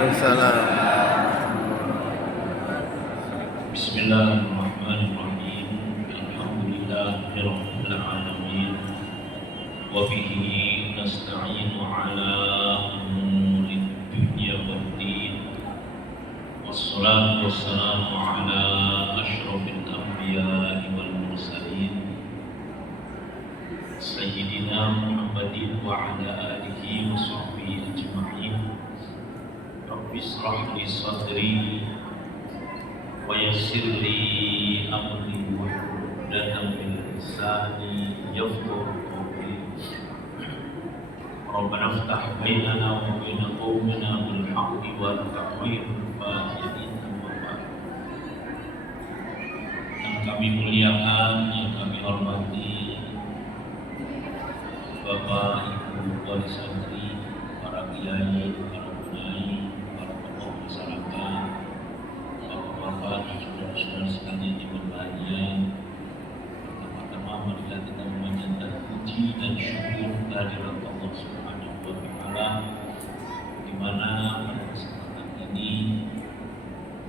Waalaikumsalam. Bismillahirrahmanirrahim. Alhamdulillahirabbil alamin. Wa bihi nasta'inu ala umurid dunya waddin. Wassalatu wassalamu ala asyrafil anbiya'i wal mursalin. Sayyidina Muhammadin wa ala alihi wa sahbihi ajma'in. Rabbi israh li sadri wa yassir li amri wahlul min lisani yafqahu qawli. Rabbana iftah bainana wa bain qaumina bil haqqi wa anta khairul fatihin. Yang kami muliakan, yang kami hormati Bapak, Ibu, wali santri, para kiai, para penai, para tokoh masyarakat, bapak-bapak, saudara-saudara sekalian yang berbahagia. Pertama-tama marilah kita memanjatkan puji dan syukur kehadirat Allah Subhanahu wa Ta'ala, di mana pada kesempatan ini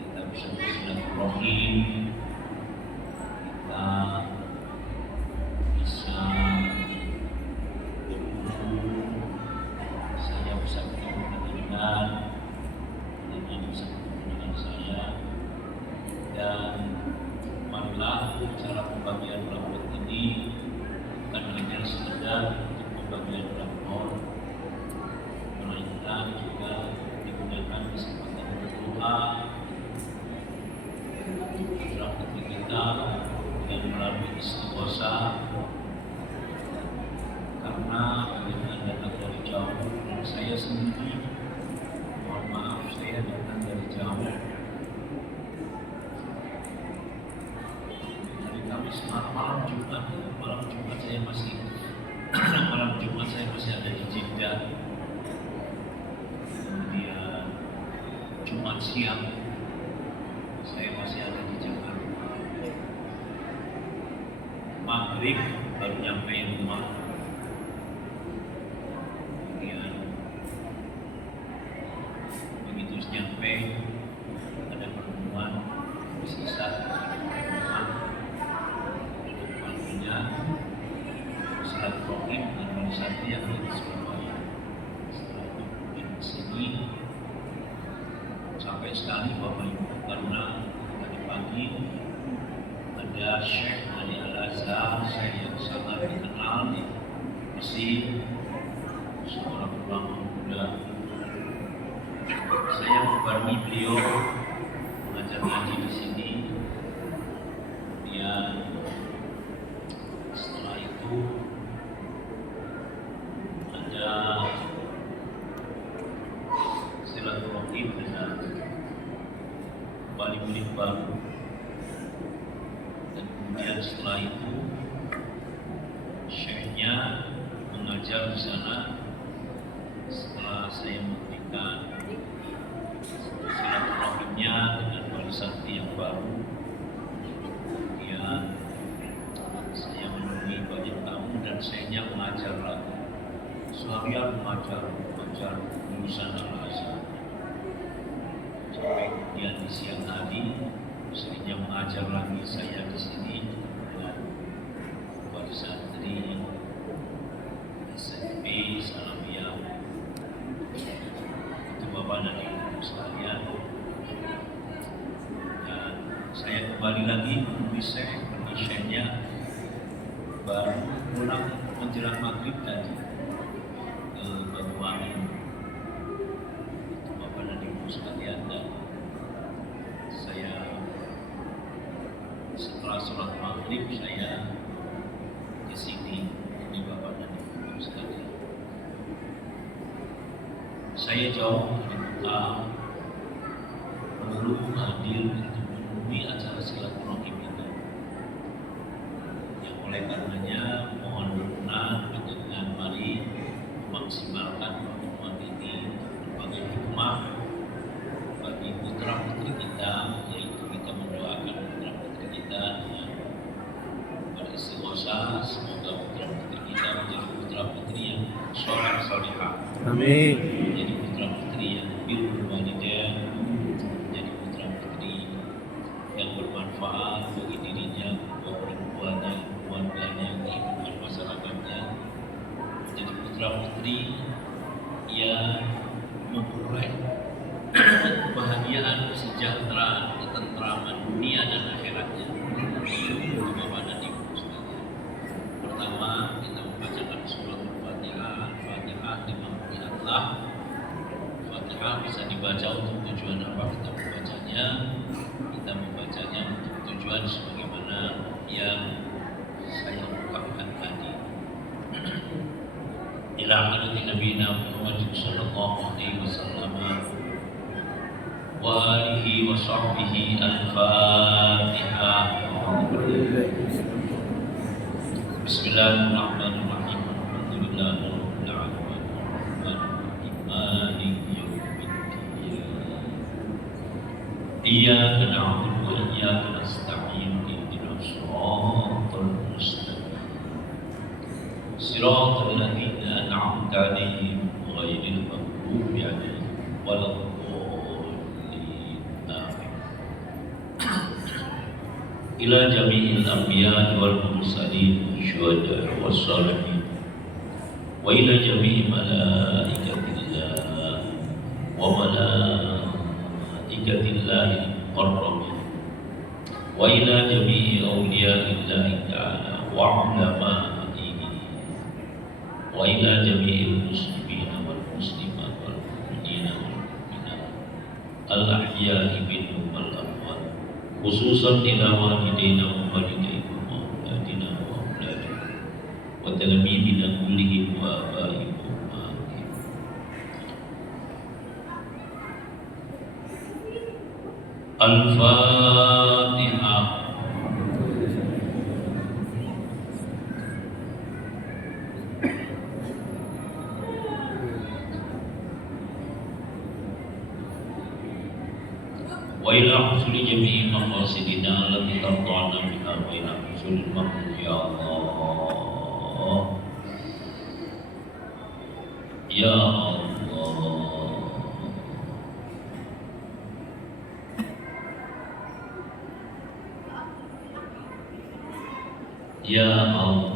kita bisa bersilaturahim, kita bisa saya bisa bertemu dengan bisa bertemu dengan saya, dan marilah cara pembagian rahmat ini bukan hanya sekedar untuk pembagian rahmat, melainkan juga digunakan kesempatan berdoa untuk rahmat kita yang melalui istighosah. Karena dengan datang dari jauh, saya sendiri, mohon maaf, saya datang dari jauh. Hari Kamis malam Jumat saya masih malam Jumat saya masih ada di Jeddah. Kemudian Jumat siang saya masih ada di Jakarta. Maghrib baru nyampe rumah. Begitu nyampe ada pertemuan bersisa rumah, waktunya silaturahim dan organisasi yang ada di Surabaya. Setelah itu kemudian di sini sampai sekali Bapak Ibu, karena tadi pagi ada Syekh Ali Al-Azhar, saya yang sangat dikenal di Mesir, seorang ulama muda. Saya membarengi beliau mengajar ngaji di sini. Kemudian setelah itu ada silaturahim dengan wali murid baru. Dan kemudian setelah itu syekhnya mengajar di sana. Setelah saya memberikan silaturahimnya dengan wali santri yang baru, kemudian saya menemui banyak tamu dan saya mengajar lagi. Seharian mengajar lulusan Al-Azhar. Sampai kemudian di siang hari saya mengajar lagi, saya di sini dengan wali santri SMP Salamiyah. Itu Bapak dan Ibu sekalian. Dan saya kembali lagi menemui Syekhnya baru pulang menjelang maghrib tadi ke Banyuwangi. Itu Bapak dan Ibu sekalian. Dan saya setelah sholat maghrib saya ke sini, ini Bapak dan Ibu sekalian. Saya jauh dari kota perlu hadir untuk memenuhi acara silaturahim ini. Yang oleh karenanya mohon berkenan dengan mari memaksimalkan pertemuan ini berbagai hikmah bagi putra putri kita, yaitu kita mendoakan putra putri kita dengan beristighosah, semoga putra putri kita menjadi putra putri yang sholeh solehah. Amin. Menjadi putra putri yang birrul walidain yang memperoleh kebahagiaan, kesejahteraan, ketentraman dunia dan akhiratnya. Bapak dan Ibu sekalian, pertama kita membacakan surat Al-Fatihah. Al-Fatihah dimampu Allah. Al-Fatihah bisa dibaca untuk tujuan apa kita membacanya? Kita membacanya untuk tujuan sebagaimana yang saya ungkapkan tadi. Ila hadratin nabiyina Muhammad sallallahu alaihi wasallam wa alihi wa sahbihi al-Fatihah. Bismillahirrahmanirrahim. Alhamdulillahirabbil alamin. Arrahmanirrahim. Maliki yaumiddin. Iyyaka na'budu wa iyyaka nasta'in. Ihdinas siratal mustaqim. Siratal ladzina an'amta 'alaihim ghairil maghdubi 'alaihim waladdallin. Amin. Ila jami'il anbiya'i wal mursalin syuhada'i was shalihin wa ila jami'i malaikatillah wa malaikatillahi muqarrabin wa ila jami'i awliya'illahi ta'ala wa 'ulama'ihi wa ila jami'il muslimina wal muslimat wal mu'minina wal mu'minat al-ahya'i minhum wal amwat, khususan ila walidayna wa walidaykum wa auladina wa auladikum wa talamidina kullihim wa abaihim wa ummahatihim. Al-Fatihah. Wa ila husuli jami'i maqasidina allati tardana biha wa ila husulil maqsud ya Allah ya Allah ya Allah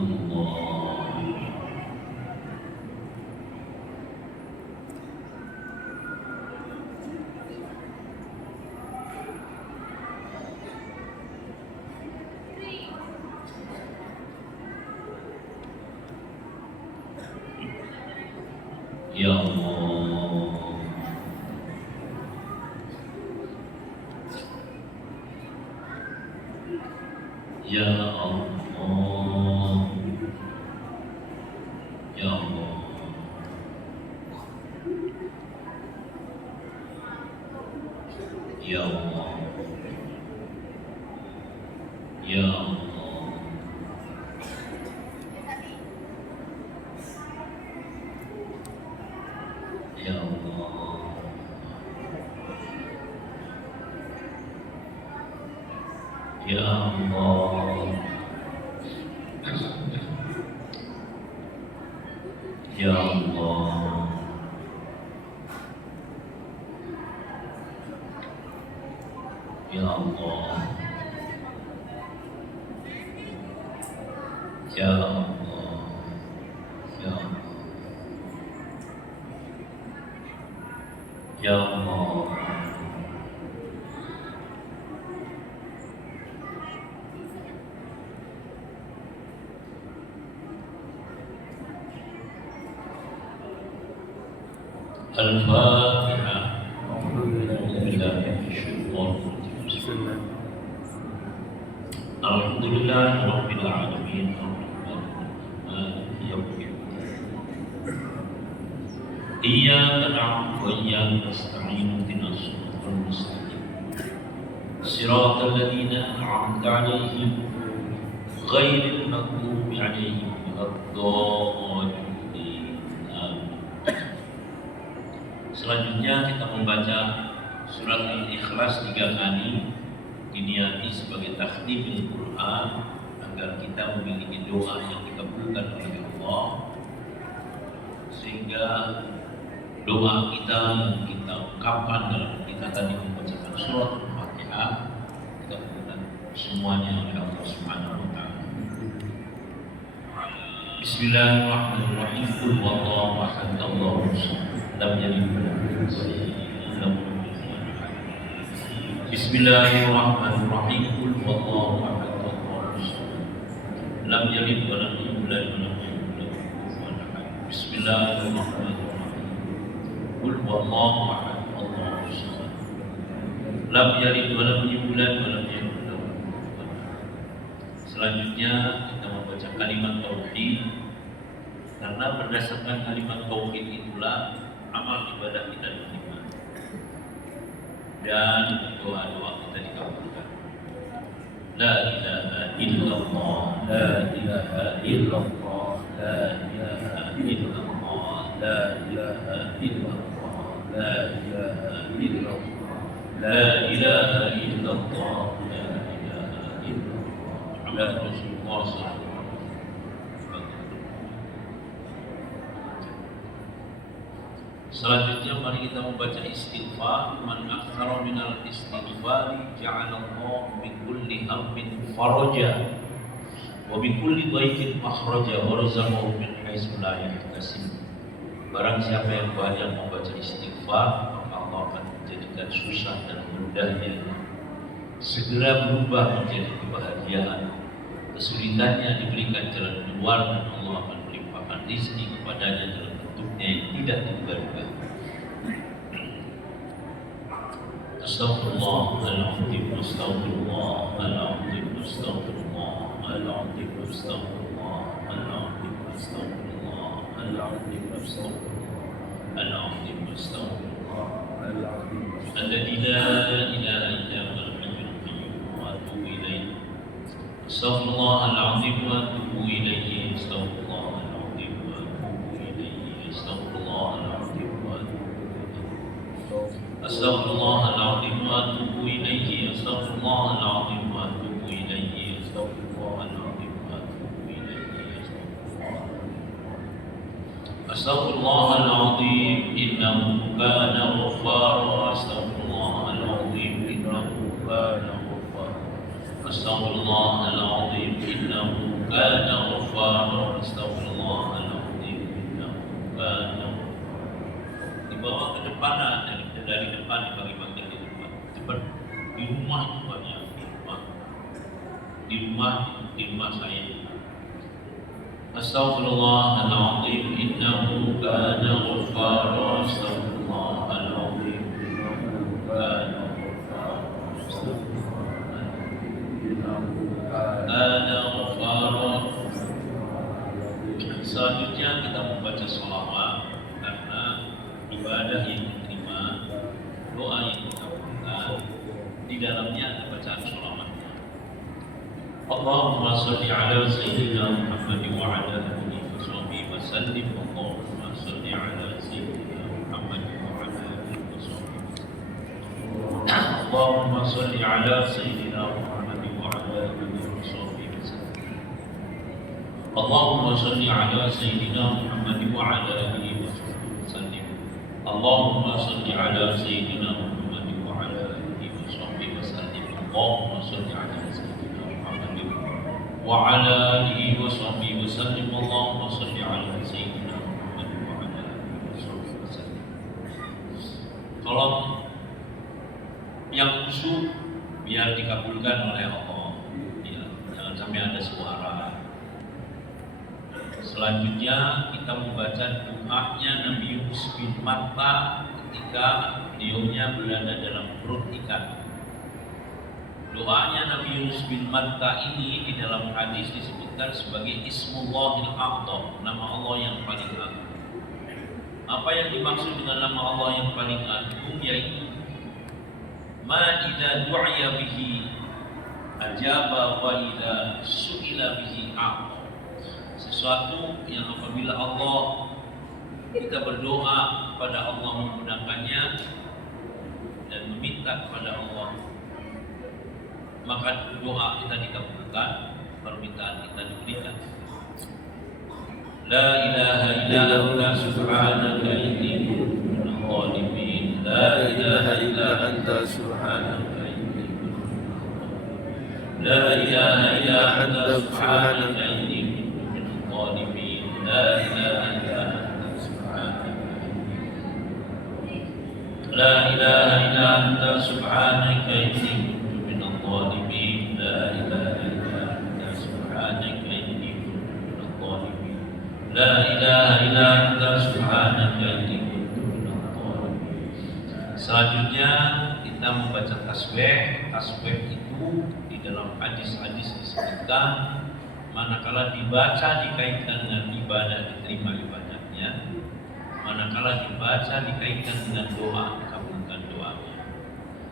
ya Allah ya Allah ya Allah ya Allah ya Allah ya Allah ya Allah ya Allah ya Allah ya Allah ya Allah ya Allah Al-Fatihah. Alhamdulillah Rabbil Alamin. Iyyaka na'budu wa iyyaka nasta'in. Ihdinas siratal mustaqim. Siratal ladzina an'amta 'alaihim ghairil maghdubi 'alaihim waladdallin. Selanjutnya kita membaca surat Al-Ikhlas 3 kali, diniati sebagai takhtimul Quran agar kita memiliki doa yang dikabulkan oleh Allah, sehingga doa kita yang kita ungkapkan dalam kita tadi membacakan surat Al-Fatihah kita lakukan semuanya oleh Allah Subhanahu wa taala. Bismillahirrahmanirrahim. Qul huwallahu ahad, Allahu samad, lam yalid wa lam yulad wa lam yakul lahu kufuwan ahad. Bismillahirrahmanirrahim. Qul huwallahu ahad, Allahu samad, lam yalid wa lam yulad wa lam yakul lahu kufuwan ahad. Bismillahirrahmanirrahim. Qul huwallahu ahad, Allahu samad, lam yalid wa lam yulad wa lam yakul lahu kufuwan ahad. Selanjutnya kita membaca kalimat tauhid, karena berdasarkan kalimat tauhid itulah amal ibadah kita diterima dan doa-doa kita dikabulkan. La ilaha illallah, la ilaha illallah, la ilaha illallah, la ilaha illallah, la ilaha illallah, la ilaha illallah, la ilaha illallah, Muhammad Rasulullah sallallahu alaihi wasallam. Selanjutnya mari kita membaca istighfar. Man aktsara minal istighfari ja'alallahu min kulli hammin faraja wa min kulli dhaiqin makhraja wa razaqahu min haitsu la yahtasib. Barang siapa yang banyak membaca istighfar, maka Allah akan menjadikan susah dan mudahnya segera berubah menjadi kebahagiaan. Kesulitannya diberikan jalan keluar dan Allah akan melimpahkan rezeki kepadanya dalam bentuknya yang tidak diduga-duga. Astaghfirullahaladzim, astaghfirullahaladzim, astaghfirullahaladzim, astaghfirullahaladzim, astaghfirullahaladzim, astaghfirullahaladzim, astaghfirullahaladzim, alladzi la ilaha illa huwal hayyul qayyum wa atubu ilaihi. Astaghfirullahaladzim wa atubu ilaihi, astaghfirullahaladzim wa atubu ilaihi, astaghfirullahaladzim wa atubu ilaihi. Astaghfirullahaladzim wa atubu ilaihi, astaghfirullahaladzim wa atubu ilaihi, astaghfirullahaladzim wa atubu ilaihi, astaghfirullahaladzim, innahu kana ghaffara, astaghfirullahaladzim, innahu kana ghaffara, astaghfirullahaladzim, innahu kana ghaffara, astaghfirullahaladzim, innahu kana. Dibawa ke depan, dari depan dibagi bagian di depan. Cepat di rumah itu banyak, di rumah saya. Astaghfirullahaladzim, innahu kana ghaffara, astaghfirullahaladzim, innahu kana ghaffara, kana ghaffara. Selanjutnya kita membaca sholawat, karena ibadah yang diterima, doa yang dikabulkan, di dalamnya ada bacaan sholawatnya. Allahumma salli ala sayyidina Muhammad wa ala alihi wa sahbihi wa sallim. Allahumma salli ala sayyidina Muhammad wa ala alihi wa sahbihi. Allahumma salli ala sayyidina Muhammad wa ala alihi wa sahbihi wa sallim. Allahumma salli ala sayyidina Muhammad wa ala alihi wa sahbihi wa sallim. Allahumma salli ala sayyidina Muhammad wa ala alihi wa sahbihi wa sallim. Allahumma salli ala sayyidina Muhammad wa ala alihi wa sahbihi wa sallim. Allahumma salli ala sayyidina Muhammad wa ala alihi wa sahbihi wa sallim. Tolong yang khusyuk biar dikabulkan oleh Allah. Ya, jangan sampai ada suara. Selanjutnya kita membaca doanya Nabi Yunus bin Matta ketika beliaunya berada dalam perut ikan. Doanya Nabi Yunus bin Matta ini di dalam hadis disebutkan sebagai Ismullahil A'zam, nama Allah yang paling agung. Apa yang dimaksud dengan nama Allah yang paling agung? Yaitu ma idza du'iya bihi ajaba wa idza su'ila bihi a'ta. Sesuatu yang apabila Allah, kita berdoa kepada Allah menggunakannya dan meminta kepada Allah, maka doa kita dikabulkan, permintaan kita diberikan. La ilaha illa anta subhanaka inni kuntu minadh dhalimin. La ilaha illa anta subhanaka inni kuntu minadh dhalimin. La ilaha illa anta subhanaka inni kuntu minadh dhalimin. لا إله إلا أنت سبحانك إني كنت من الظالمين لا إله إلا أنت سبحانك إني كنت من الظالمين لا إله إلا أنت سبحانك إني كنت من الظالمين. Selanjutnya kita membaca tasbih. Tasbih itu di dalam hadis-hadis disebutkan manakala dibaca dikaitkan dengan ibadah diterima ibadahnya, manakala dibaca dikaitkan dengan doa dikabulkan doanya.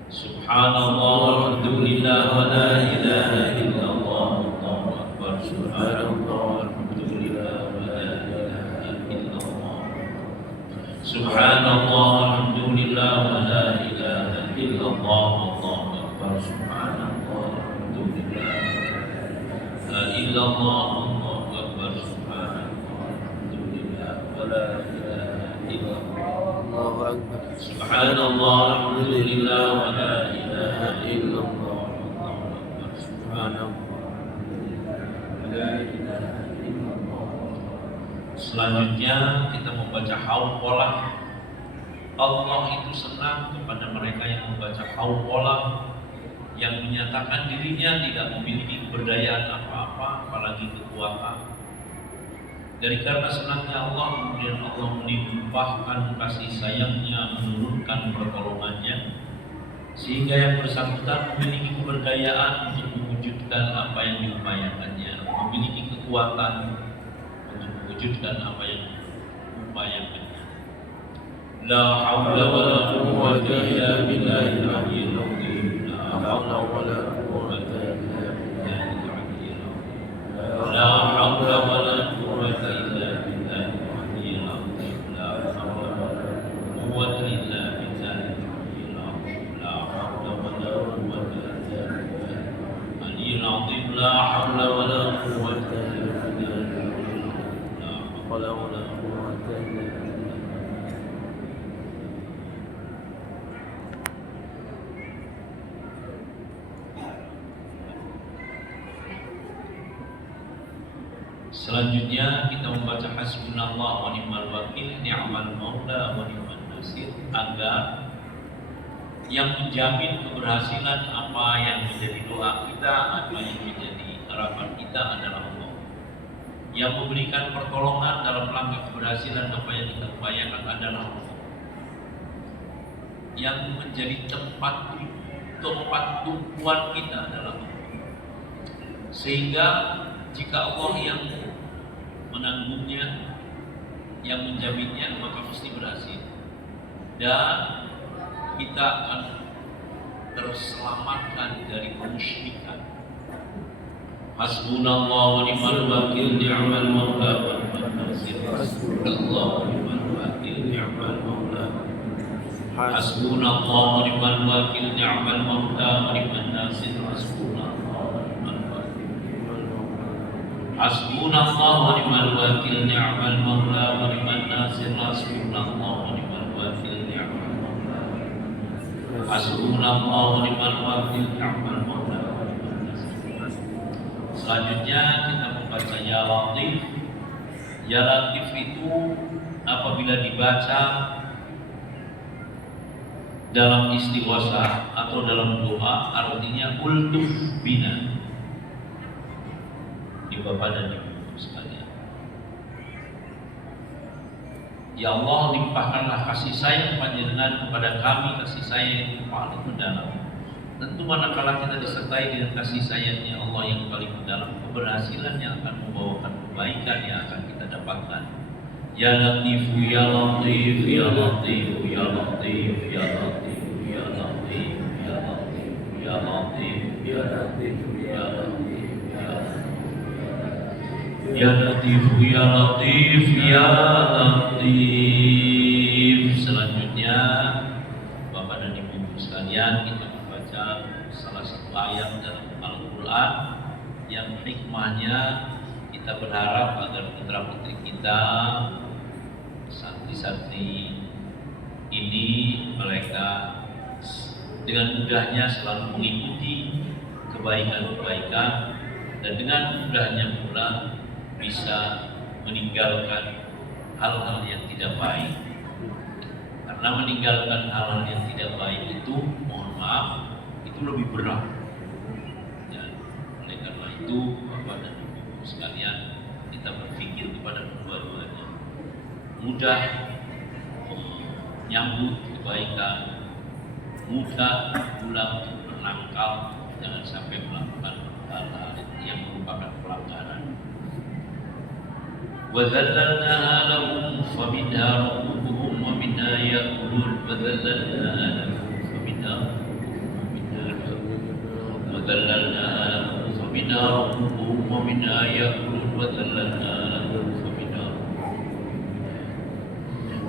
Subhanallah walhamdulillah wa la ilaha illallah Allahu akbar. Subhanallah walhamdulillah wa la ilaha illallah. Subhanallah walhamdulillah wa la ilaha illallah Allahu akbar. Subhanallah walhamdulillah la illallah Allahu akbar. Subhanallah walhamdulillah wa la ilaha illallah Allahu akbar. Subhanallah walhamdulillah wa la ilaha illallah Allahu akbar. Subhanallah wa la ilaha illallah. Selanjutnya kita membaca hauqalah. Allah itu senang kepada mereka yang membaca hauqalah, yang menyatakan dirinya tidak memiliki keberdayaan apa-apa, apalagi kekuatan. Dari karena senangnya Allah, kemudian Allah melimpahkan kasih sayangnya, menurunkan pertolongannya, sehingga yang bersangkutan memiliki keberdayaan untuk mewujudkan apa yang diupayakannya, memiliki kekuatan untuk mewujudkan apa yang diupayakannya. La haula wa la quwwata illa billahil aliyyil azim. La haula wa la quwwata illa billahil aliyyil azim. La haula wa la quwwata illa billahil aliyyil azim. La haula wa la quwwata illa billahil aliyyil azim. La haula wa la quwwata illa billahil aliyyil azim. La haula wa la quwwata illa billahil aliyyil azim. La haula wa la quwwata illa billah. Selanjutnya kita membaca hasbunallah wa ni'mal wakil, ni'mal maula wa ni'man nasir, agar yang menjamin keberhasilan apa yang menjadi doa kita, apa yang menjadi harapan kita adalah Allah. Yang memberikan pertolongan dalam rangka keberhasilan apa yang kita upayakan adalah Allah. Yang menjadi tempat tumpuan kita adalah Allah. Sehingga jika Allah yang menanggungnya, yang menjaminnya, maka pasti berhasil. Dan kita akan terselamatkan dari kemusyrikan. Hasbunallah wa ni'mal wakil, ni'mal maula wa ni'man nasir. Hasbunallah wa ni'mal wakil, ni'mal maula. Hasbunallah wa ni'mal wakil, ni'mal maula wa ni'man nasir. Hasbunallah wa ni'mal wakil, ni'mal maula wa ni'man nasir. Hasbunallah wa ni'mal wakil, ni'mal maula. Hasbunallah wa ni'mal wakil, ni'mal maula wa ni'man nasir. Selanjutnya kita membaca ya latif. Ya latif itu apabila dibaca dalam istighosah atau dalam doa, artinya ultuf bina. Bapak dan Ibu sekalian, ya Allah, limpahkanlah kasih sayang panjenengan kepada kami, kasih sayang yang paling mendalam. Tentu manakala kita disertai dengan kasih sayangnya Allah yang paling mendalam, keberhasilan yang akan membawakan kebaikan yang akan kita dapatkan. Ya Latif, Ya Latif, Ya Latif, Ya Latif, Ya Latif, Ya Latif, Ya Latif, Ya Latif, Ya Latif, Ya Latif. Ya Latif, Ya Latif, Ya Latif. Selanjutnya, Bapak dan Ibu sekalian, kita membaca salah satu ayat dalam Al-Quran yang hikmahnya kita berharap agar putra-putri kita, santri-santri ini, mereka dengan mudahnya selalu mengikuti kebaikan-kebaikan, dan dengan mudahnya pula bisa meninggalkan hal-hal yang tidak baik. Karena Karena meninggalkan hal yang tidak baik itu, mohon maaf, itu lebih berat. Ya, oleh karena itu, Bapak dan Ibu sekalian, kita berpikir kepada kedua-duanya. Mudah menyambut kebaikan, mudah pulang untuk menangkal, jangan sampai melakukan hal-hal yang merupakan pelanggaran. وَذَلَّلْنَاهَا لَهُمْ فَمِنْهَا رَكُوبُهُمْ وَمِنْهَا يَأْكُلُونَ وَذَلَّلْنَاهَا لَهُمْ فَمِنْهَا رَكُوبُهُمْ وَمِنْهَا يَأْكُلُونَ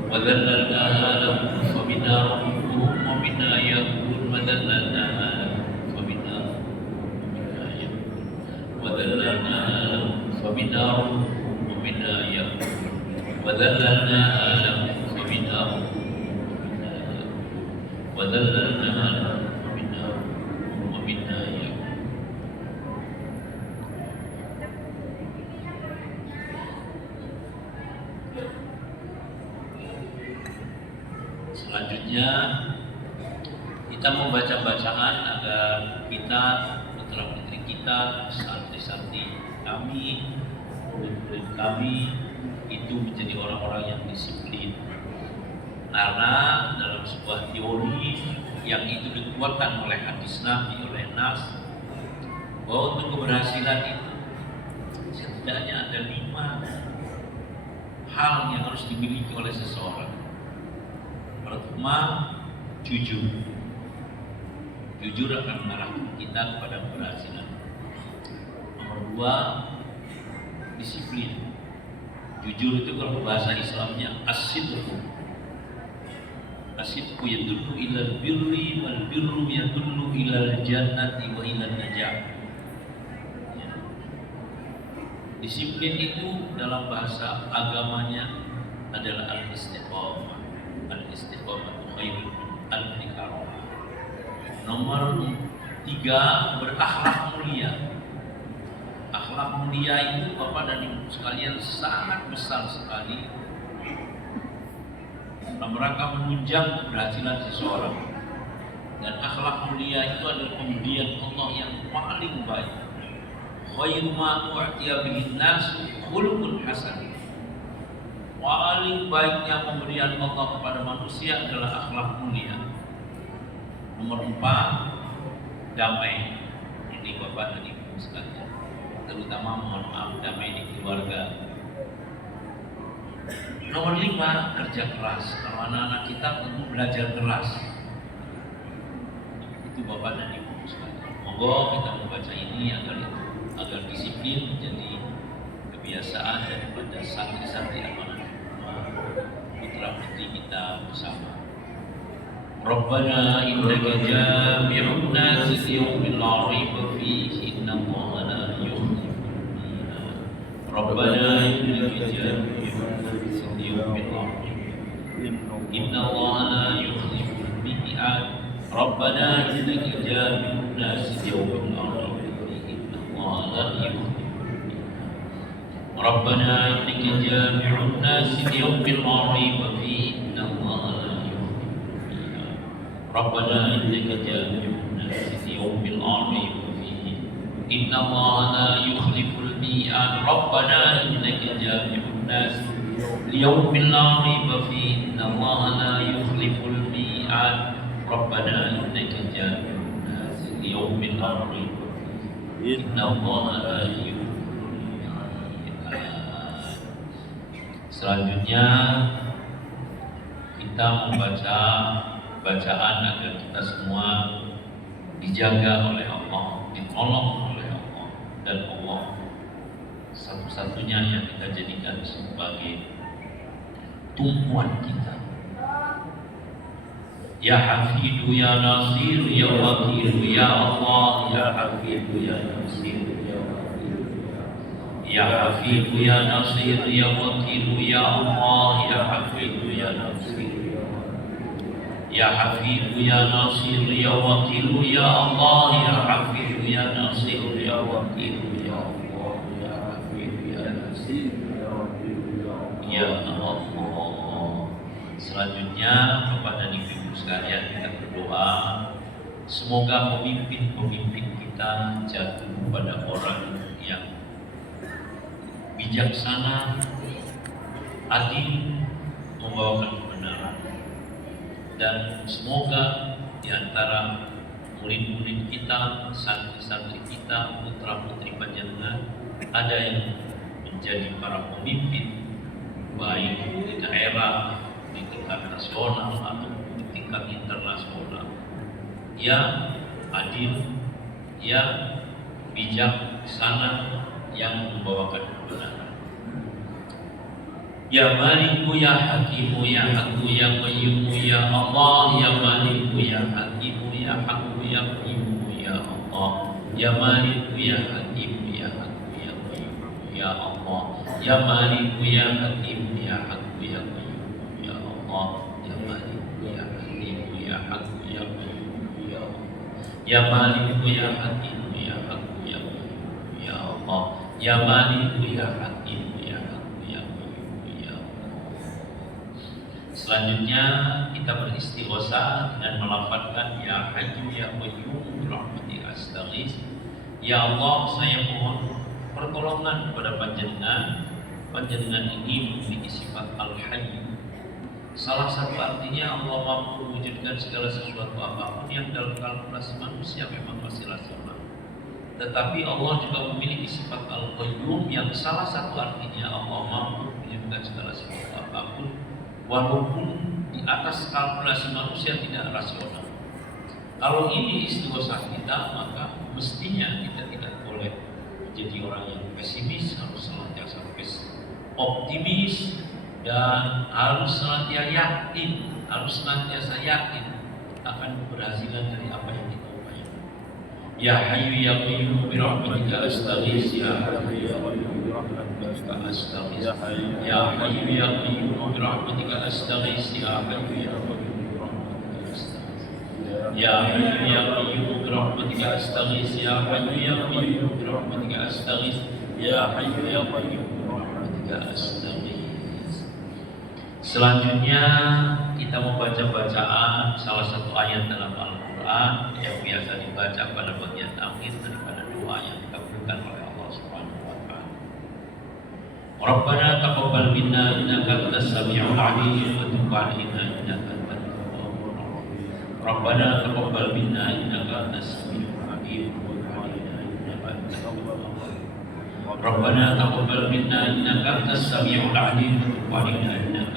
وَذَلَّلْنَاهَا لَهُمْ فَمِنْهَا رَكُوبُهُمْ وَمِنْهَا يَأْكُلُونَ وَذَلَّلْنَاهَا لَهُمْ فَمِنْهَا وَمِنْهَا يَأْكُلُونَ وَذَلَّلْنَاهَا لَهُمْ فَمِنْهَا وَذَلَّلْنَاهَا لَهُمْ وَمِنْهَا يَأْكُلُونَ. Selanjutnya kita membaca bacaan agar kita, putra-putri kita, santri-santri kami, murid-murid kami itu menjadi orang-orang yang disiplin. Karena dalam sebuah teori yang itu dikuatkan oleh hadis Nabi, oleh Nas, bahwa untuk keberhasilan itu setidaknya ada 5 hal yang harus dimiliki oleh seseorang. Pertama, jujur. Jujur akan mengarahkan kita kepada keberhasilan. Nomor 2, disiplin. Jujur itu kalau bahasa Islamnya as-sidqu. As-sidqu yadullu ilal birri wal birru yadullu ilal jannati wa ilal najah. Ya. Disiplin itu dalam bahasa agamanya adalah al-istiqamah. Al-istiqamah khairun al-istiqamah. Nomor 3, berakhlak mulia. Akhlak mulia itu Bapak dan Ibu sekalian sangat besar sekali dalam rangka menunjang keberhasilan seseorang. Dan akhlak mulia itu adalah pemberian Allah yang paling baik. Khairu ma u'tiya bihin nas khuluqun hasan. Paling baiknya pemberian Allah kepada manusia adalah akhlak mulia. Nomor 4, damai. Ini Bapak dan Ibu sekalian, terutama mohon maaf, damai di keluarga. Nomor 5, kerja keras. Kalau anak-anak kita perlu belajar keras. Itu Bapak dan Ibu sekalian. Monggo kita membaca ini agar disiplin menjadi kebiasaan daripada santri-santri amanah putra-putri kita bersama. Rabbana innaka jami'un nas liyaumin la raiba fihi innallaha la yukhliful mi'ad. Rabbana innaka jami'un nas liyaumin la raiba innallaha la yukhliful mi'ad. Rabbana innaka jami'un nas liyaumin la raiba fihi innallaha la yukhliful mi'ad. Rabbana innaka jami'un nas liyaumin la raiba fihi innallaha la ربنا إنك جامع الناس ليوم لا ريب فيه إن الله لا يخلف الميعاد. ربنا إنك جامع الناس ليوم لا ريب فيه إن الله لا يخلف الميعاد. ربنا إنك جامع الناس ليوم لا ريب فيه إن الله لا يخلف الميعاد. Selanjutnya kita membaca bacaan agar kita semua dijaga oleh Allah, ditolong oleh Allah, dan Allah satu-satunya yang kita jadikan sebagai tumpuan kita. Ya Hafidu ya Nasir ya Wakil ya Allah, ya Hafidu ya Nasir ya Wakil ya Hafidu ya Nasir ya Wakil ya Allah, ya Hafidu ya Nasir Ya Hafiz ya Nasir ya Wakil ya Allah, ya Hafiz ya Nasir ya Wakil ya Allah, ya Hafiz ya Nasir ya Wakil ya Allah. Selanjutnya kepada ibu sekalian kita berdoa, semoga pemimpin-pemimpin kita jatuh pada orang yang bijaksana, adil, membawakan kebenaran, dan semoga di antara murid-murid kita, santri-santri kita, putra-putri panjenengan ada yang menjadi para pemimpin baik di daerah, di tingkat nasional atau di tingkat internasional, yang adil, yang bijaksana, yang membawakan kebenaran. Ya Maliku ya Hakimu ya Haqqu ya Qayyumu ya Allah, ya Maliku ya Hakimu ya Haqqu ya Qayyumu ya Allah, ya Maliku ya Hakimu ya Haqqu ya Qayyumu ya Allah, ya Maliku ya Hakimu ya Haqqu ya Qayyumu ya Allah, ya Maliku ya Hakimu ya Haqqu ya Qayyumu ya Allah, ya Maliku ya Hakimu ya Haqqu ya Qayyumu ya Allah, ya Maliku ya Hakimu ya Haqqu ya Qayyumu ya Allah. Selanjutnya kita beristighosah dengan melafazkan ya Hayyu ya Qayyum birahmatika astaghits. Ya Allah, saya mohon pertolongan kepada panjenengan. Panjenengan ini memiliki sifat al-hayy. Salah satu artinya Allah mampu mewujudkan segala sesuatu apapun yang dalam kalkulasi manusia memang masih rasional. Tetapi Allah juga memiliki sifat al-qayyum yang salah satu artinya Allah mampu mewujudkan segala sesuatu apapun walaupun di atas kalkulasi manusia tidak rasional. Kalau ini istighosah kita, maka mestinya kita tidak boleh menjadi orang yang pesimis, harus senantiasa optimis, dan harus senantiasa yakin akan keberhasilan dari apa yang kita upayakan. Ya Hayyu ya Qayyum birahmatika astaghits, ya Hayyu ya Qayyum birahmatika astaghits, ya Hayyu ya Qayyum birahmatika astaghits, ya Hayyu ya Qayyum birahmatika astaghits, ya Hayyu ya Qayyum birahmatika astaghits, ya Hayyu ya Qayyum birahmatika astaghits, ya Hayyu ya Qayyum birahmatika astaghits. Selanjutnya kita membaca bacaan salah satu ayat dalam Al-Quran yang biasa dibaca pada bagian akhir daripada doa yang dikabulkan oleh Allah Subhanahu wa Ta'ala. Rabbana taqabbal minna innaka antas samiul 'alim wa tub 'alaina innaka antat tawwabur rahim. Rabbana taqabbal minna innaka antas samiul 'alim wa tub 'alaina innaka antat tawwabur rahim. Rabbana taqabbal minna innaka antas samiul 'alim wa tub 'alaina innaka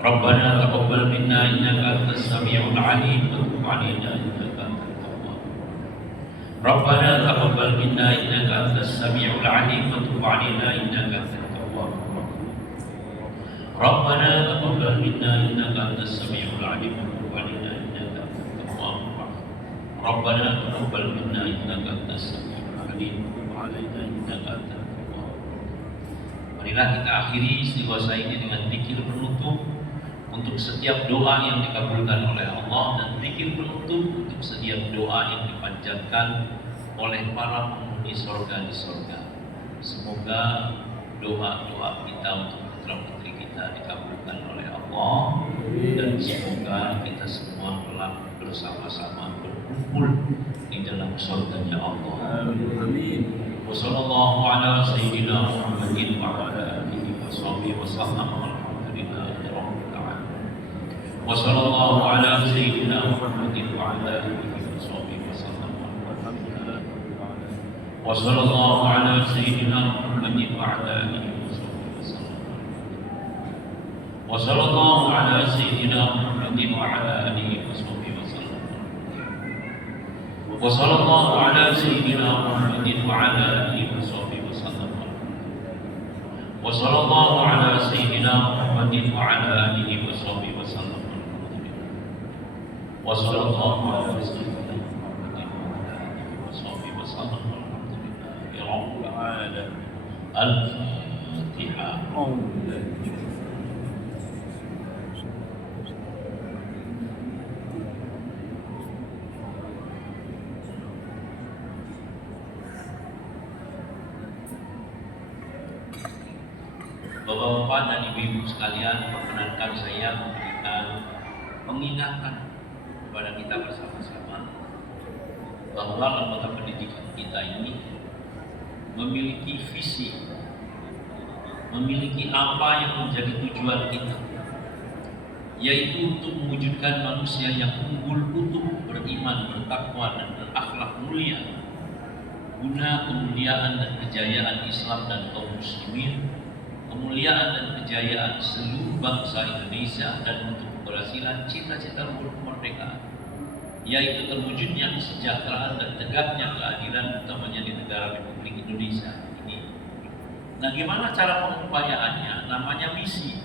Rabbana taqabbal minna innaka antas samiul 'alim wa tub 'alaina innaka antat tawwab. Rabbana taqabbal minna innaka antas samiul 'alim wa tub 'alaina innaka antat tawwab. Rabbana taqabbal minna innaka antas samiul 'alim wa tub 'alaina innaka antat tawwab. Rabbana taqabbal minna innaka antas samiul 'alim wa tub 'alaina innaka antat tawwab. Marilah kita akhiri istighosah ini dengan zikir penutup untuk setiap doa yang dikabulkan oleh Allah dan zikir penutup untuk setiap doa yang dipanjatkan oleh para penghuni surga di surga. Semoga doa-doa kita untuk putra-putri kita dikabulkan oleh Allah, dan semoga kita semua telah bersama-sama berkumpul di dalam surganya Allah. Amin. Wassallallahu ala sayyidina Muhammadin wa ala alihi wa sallam. وصلى الله على سيدنا محمد وعلى آله وصحبه وسلم. وصلى الله على سيدنا محمد وعلى آله وصحبه وسلم. وصلى الله على سيدنا محمد وعلى آله وصحبه وسلم. وصلى الله على سيدنا محمد وعلى آله وصحبه وسلم. وصلى الله على سيدنا محمد وعلى آله وصحبه وسلم. وصلى الله على سيدنا محمد وعلى آله وصحبه وسلم. والحمد لله رب العالمين. الفاتحة. Bapak Bapak dan Ibu sekalian, perkenankan saya memberikan pengingatan kepada kita bersama-sama bahwa lembaga pendidikan kita ini memiliki visi, memiliki apa yang menjadi tujuan kita, yaitu untuk mewujudkan manusia yang unggul, utuh, beriman, bertakwa, dan berakhlak mulia, guna kemuliaan dan kejayaan Islam dan kaum muslimin, kemuliaan dan kejayaan seluruh bangsa Indonesia, dan untuk keberhasilan cita-cita luhur kemerdekaan, yaitu terwujudnya kesejahteraan dan tegaknya keadilan, utamanya di negara Republik Indonesia ini. Nah, gimana cara pengupayaannya? Namanya misi,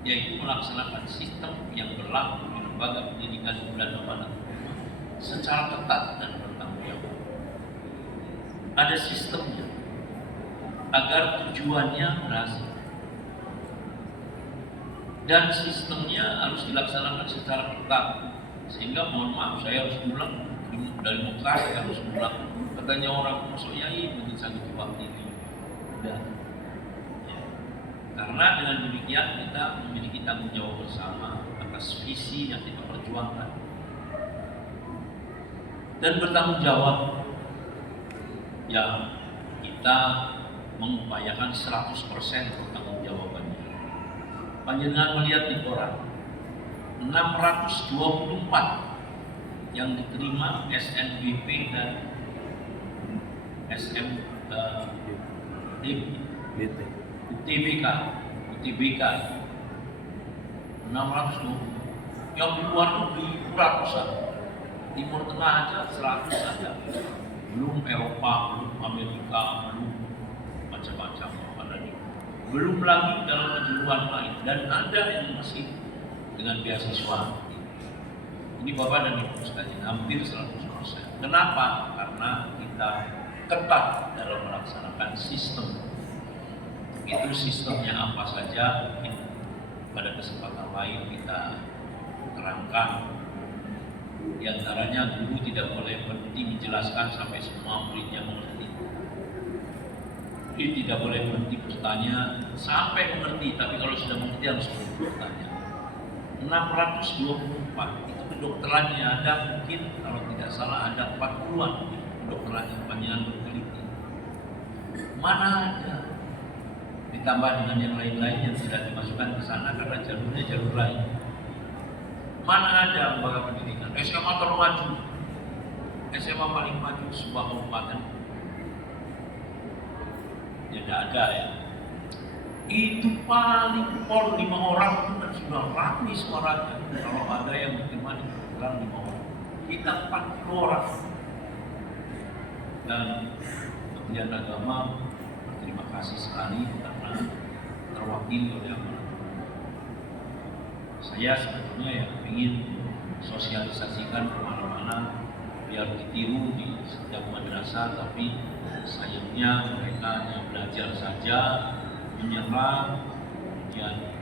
yaitu melaksanakan sistem yang berlaku di lembaga pendidikan bulan amanat secara ketat dan bertanggung jawab. Ada sistemnya agar tujuannya berhasil, dan sistemnya harus dilaksanakan secara ketat. Sehingga mohon maaf, saya harus pulang dari Mekah, saya harus pulang. Katanya orang masuk yai mungkin sakit waktu ini. Dan karena dengan demikian kita memiliki tanggung jawab bersama atas visi yang kita perjuangkan, dan bertanggung jawab yang kita mengupayakan 100% bertanggung jawabannya. Panjenengan melihat di koran 624 yang diterima SNBP dan UTBK 620, yang di luar negeri ratusan, Timur Tengah aja 100 saja, belum Eropa, belum Amerika, belum macam-macam ada nih, belum lagi dalam kejuruan lain, dan ada yang masih dengan beasiswa. Ini Bapak dan Ibu sekalian, hampir 100%. Kenapa? Karena kita ketat dalam melaksanakan sistem. Itu sistemnya apa saja, mungkin pada kesempatan lain kita terangkan. Di antaranya, guru tidak boleh berhenti menjelaskan sampai semua muridnya mengerti. Murid tidak boleh berhenti bertanya sampai mengerti, tapi kalau sudah mengerti harus bertanya. 624 itu kedokterannya ada, mungkin kalau tidak salah ada 40-an kedokterannya, panjangan berteliti. Mana ada, ditambah dengan yang lain-lain yang tidak dimasukkan ke sana karena jalurnya jalur lain. Mana ada lembaga pendidikan SMA termaju, SMA paling maju sebuah kabupaten, ya tidak ada ya. Itu paling pol 5 orang itu kan sudah rapi suaranya. Kalau ada yang diterima di program 5 orang, kita 40 orang. Dan Kementerian Agama berterima kasih sekali karena terwakili oleh amanat. Saya sebetulnya ya ingin sosialisasikan kemana-mana biar ditiru di setiap madrasah, tapi sayangnya mereka hanya belajar saja, menyerah, kemudian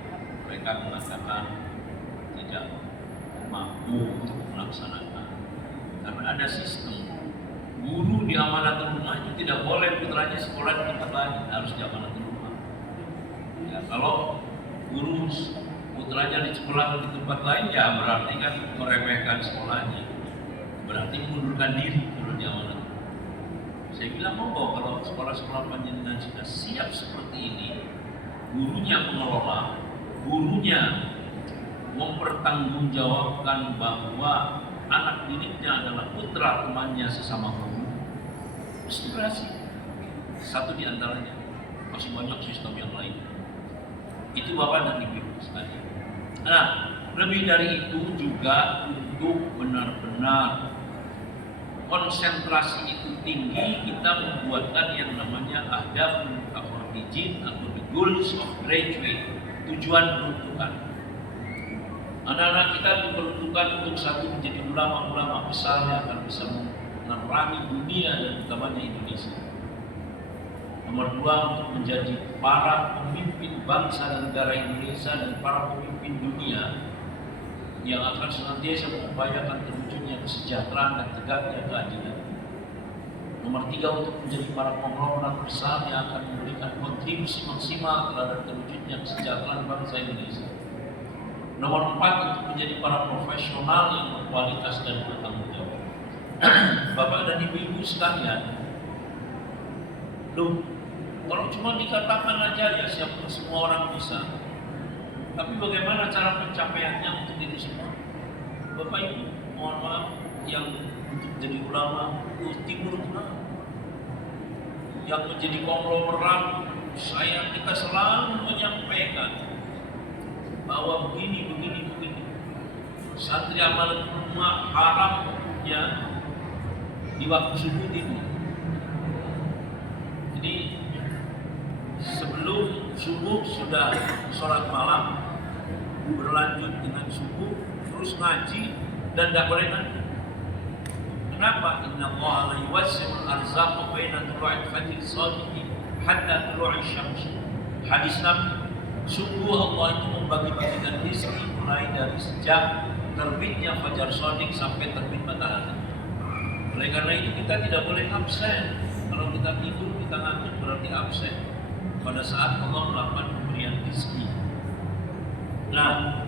mereka mengatakan tidak mampu untuk melaksanakan. Karena ada sistem, guru di amanat rumah itu tidak boleh putranya sekolah di tempat lain, harus di amanat rumah. Ya, kalau guru putranya di sekolah di tempat lain, ya berarti kan meremehkan sekolahnya, berarti mengundurkan diri kalau di amanat. Saya bilang monggo, kalau sekolah-sekolah panjenengan sudah siap seperti ini, gurunya mengelola, gurunya mempertanggungjawabkan bahwa anak didiknya adalah putra temannya sesama guru, mesti berhasil. Satu di antaranya, masih banyak sistem yang lain. Itu Bapak dan Ibu sekalian. Nah, lebih dari itu juga untuk benar-benar konsentrasi itu tinggi, kita membuatkan yang namanya ahdaf al-kharijin atau the goals of graduate, tujuan peruntukan. Anak-anak kita diperuntukkan untuk satu menjadi ulama-ulama besar yang akan bisa menerangi dunia dan utamanya Indonesia. Nomor 2, untuk menjadi para pemimpin bangsa dan negara Indonesia dan para pemimpin dunia yang akan senantiasa mengupayakan terwujudnya kesejahteraan dan tegaknya keadilan. Nomor 3, untuk menjadi para konglomerat besar yang akan memberikan kontribusi maksimal terhadap terwujudnya kesejahteraan bangsa Indonesia. Nomor 4, untuk menjadi para profesional yang berkualitas dan bertanggung jawab. Bapak dan Ibu sekalian, kalau cuma dikatakan aja ya semua orang bisa. Tapi bagaimana cara pencapaiannya untuk itu semua? Bapak Ibu, mohon maaf, yang untuk jadi ulama timur tengah, yang menjadi konglomerat, kita selalu menyampaikan bahwa begini. Santri amalan rumah haram ya di waktu subuh ini. Jadi sebelum subuh sudah sholat malam, berlanjut dengan subuh, terus ngaji dan tidak boleh nanti. Kenapa? Inna Allah la yuwassi'ul arzaqu baina tulu'il fajr shadiqi hatta tulu'i syams. Hadis Nabi, sungguh Allah itu membagi-bagikan rezeki mulai dari sejak terbitnya fajar shadiq sampai terbit matahari. Oleh karena itu kita tidak boleh absen. Kalau kita tidur, kita ngantuk berarti absen pada saat Allah melakukan pemberian rezeki. Nah,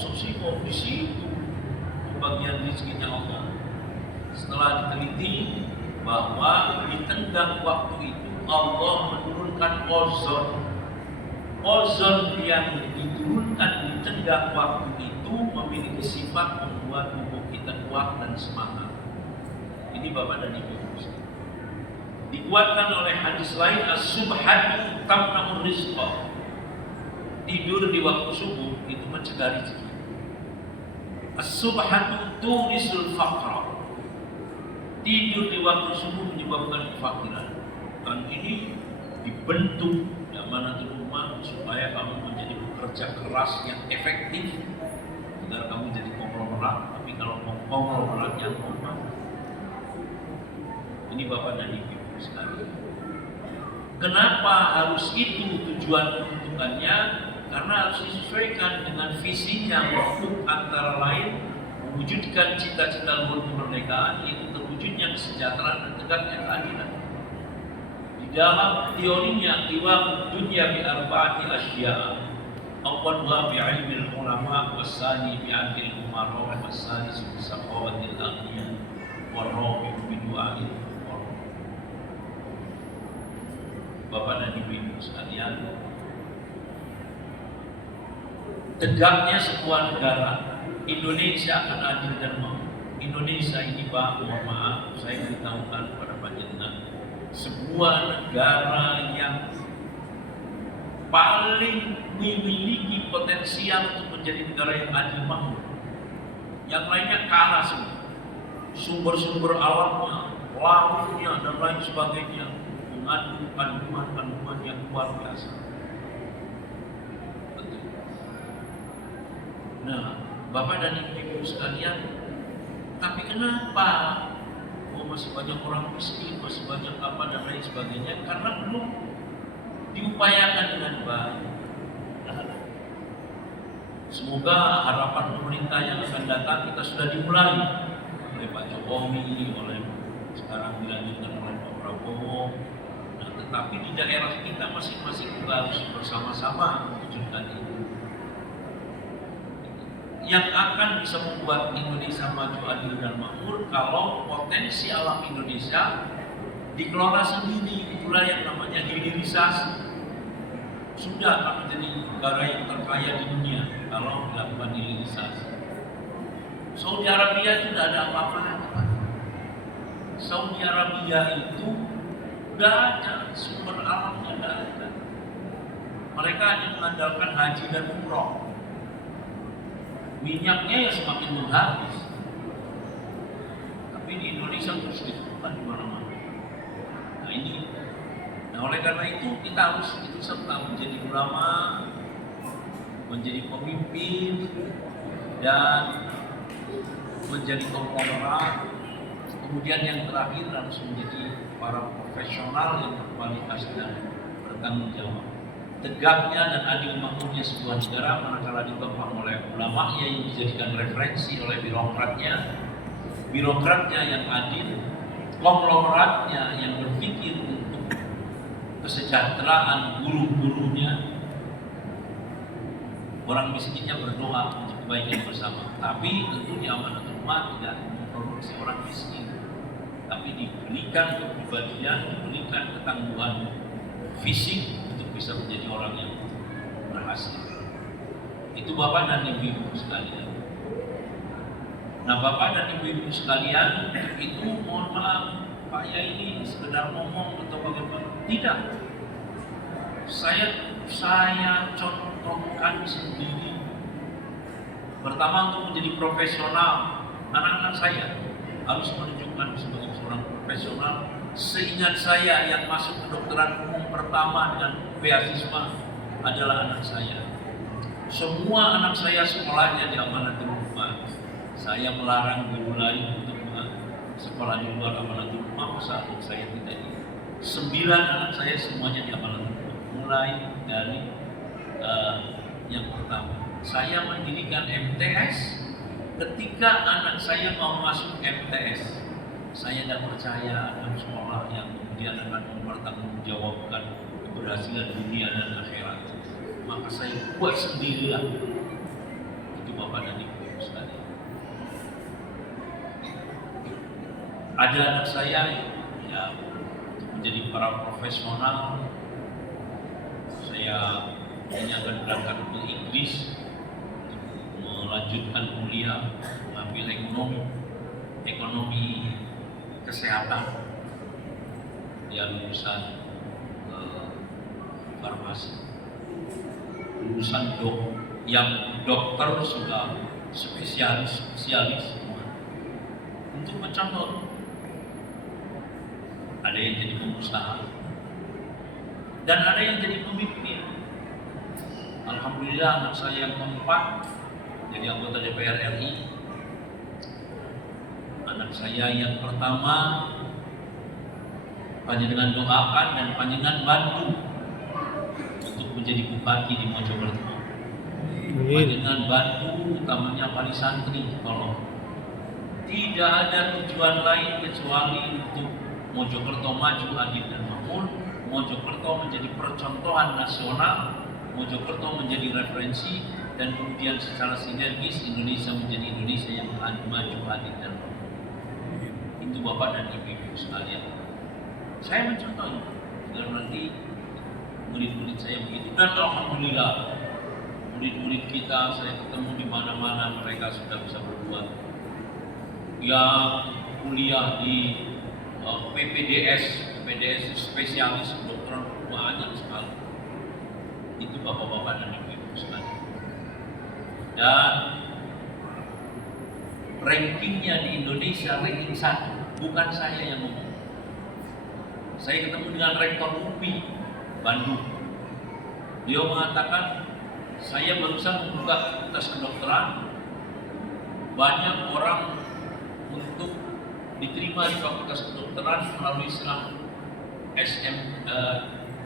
sosiko di situ pembagian rezekinya Allah. Setelah diteliti bahwa di tenggang waktu itu Allah menurunkan ozon. Ozon yang diturunkan di tenggang waktu itu memiliki sifat membuat tubuh kita kuat dan semangat. Ini Bapak dan Ibu. Dikuatkan oleh hadis lain, as-subhatu tamna'ur rizqa. Tidur di waktu subuh itu mencegah rezeki. As-subhatu turisul faqra. Tidur di waktu subuh menyebabkan kefakiran. Dan ini dibentuk amanatul ummah supaya kamu menjadi pekerja keras yang efektif agar kamu jadi konglomerat. Tapi kalau konglomerat yang ummah, ini Bapak dan Ibu sekalian. Kenapa harus itu tujuan peruntukannya? Karena harus disesuaikan dengan visinya waktu antara lain mewujudkan cita-cita luhur kemerdekaan, yaitu terwujudnya kesejahteraan dan tegaknya keadilan. Di dalam teorinya qiwam dunya bi arba'ati asya. Awwaluha bi ilmil ulama, wasani bi adlil umara, wasani bi saqawatil aghniya, warabi'u bi du'ail. Bapak dan Ibu sekalian, tegaknya sebuah negara, Indonesia akan adil dan makmur. Indonesia ini Pak, mohon maaf, saya beritahukan kepada Panjenengan, sebuah negara yang paling memiliki potensial untuk menjadi negara yang adil makmur. Yang lainnya kalah semua. Sumber-sumber alamnya, lautnya dan lain sebagainya mengandung kandungan yang luar biasa. Nah, Bapak dan Ibu sekalian, tapi kenapa masih banyak orang miskin, masih banyak apa dan lain sebagainya? Karena belum diupayakan dengan baik. Semoga harapan pemerintah yang akan datang kita sudah dimulai oleh Pak Jokowi, oleh sekarang dilanjutkan oleh Pak Prabowo. Nah, tetapi di daerah kita masing-masing juga harus bersama-sama mewujudkan itu. Yang akan bisa membuat Indonesia maju, adil dan makmur kalau potensi alam Indonesia dikelola sendiri. Itulah yang namanya hilirisasi. Sudah akan menjadi negara yang terkaya di dunia kalau dilakukan hilirisasi. Saudi Arabia itu tidak ada apa-apa. Saudi Arabia itu tidak ada sumber alamnya, tidak ada. Mereka hanya mengandalkan haji dan umroh. Minyaknya ya semakin menghabis. Tapi di Indonesia terus ditemukan di mana-mana. Nah, oleh karena itu kita harus ikut serta menjadi ulama, menjadi pemimpin, dan menjadi konglomerat. Kemudian yang terakhir harus menjadi para profesional yang berkualitas dan bertanggung jawab. Tegaknya dan adil makmurnya sebuah negara manakala ditopang oleh ulama yang dijadikan referensi oleh birokratnya yang adil, konglomeratnya yang berpikir untuk kesejahteraan guru-gurunya, orang miskinnya berdoa untuk kebaikan bersama. Tapi tentu di amanat rumah tidak memproduksi orang miskin, tapi diberikan kepribadian, diberikan ketangguhan fisik untuk bisa menjadi orang yang berhasil. Itu Bapak dan Ibu sekalian. Nah, Bapak dan Ibu sekalian, itu mohon maaf, Pak Yai ini sekedar ngomong atau bagaimana? Tidak. Saya contohkan sendiri. Pertama, untuk menjadi profesional, anak-anak saya harus menunjukkan sebagai seorang profesional. Seingat saya, yang masuk kedokteran umum pertama dengan beasiswa adalah anak saya. Semua anak saya sekolahnya di Amanatul Rumah. Saya melarang guru lain untuk sekolah di luar Amanatul Rumah saat saya tidak ini. 9 anak saya semuanya di Amanatul Rumah, mulai dari yang pertama. Saya mendirikan MTS ketika anak saya mau masuk MTS. Saya tidak percaya akan sekolah yang kemudian akan mempertanggungjawabkan keberhasilan dunia dan akhirat. Maka saya buat sendirilah. Itu Bapak dan Ibu sekalian. Ada anak saya ya, untuk menjadi para profesional. Saya akan berangkat ke Inggris untuk melanjutkan kuliah, mengambil ekonomi kesehatan. Dia lulusan farmasi, lulusan yang dokter sudah spesialis untuk mencontoh. Ada yang jadi pengusaha dan ada yang jadi pemimpin. Alhamdulillah, anak saya yang keempat jadi anggota DPR RI. Anak saya yang pertama panjenengan doakan dan panjenengan bantu untuk menjadi bupati di Mojokerto. Panjenengan bantu utamanya wali santri, tolong. Tidak ada tujuan lain kecuali untuk Mojokerto maju, adil dan makmur. Mojokerto menjadi percontohan nasional. Mojokerto menjadi referensi, dan kemudian secara sinergis Indonesia menjadi Indonesia yang maju, adil dan makmur. Itu Bapak dan Ibu sekalian. Saya mencontoh, dalam nanti murid-murid saya begitu, dan alhamdulillah murid-murid kita saya ketemu di mana-mana, mereka sudah bisa berbuat. Yang kuliah di PPDS spesialis kedokteran banyak sekali. Itu Bapak-bapak dan Ibu sekalian. Dan rankingnya di Indonesia ranking 1, bukan saya yang ngomong. Saya ketemu dengan Rektor UPI Bandung. Beliau mengatakan, saya barusan membuka fakultas kedokteran, banyak orang untuk diterima di fakultas kedokteran melalui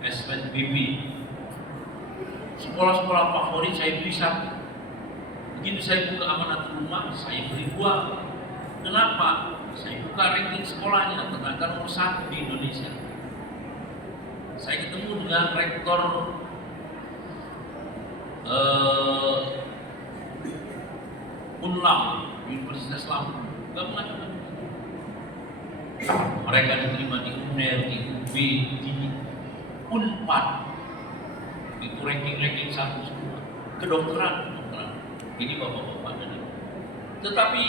SNBP. Sekolah-sekolah favorit saya beri 1. Begitu saya buka Amanat Rumah, saya beri 2. Kenapa? Saya buka ranking sekolahnya, ternyata nomor 1 di Indonesia. Saya ketemu dengan rektor Unlam, Universitas Lampung. Gak mengatakan mereka diterima di UNER, di UB, di UNPAD. Itu ranking 1 semua. Kedokteran. Ini Bapak-bapak dan Ibu. Tetapi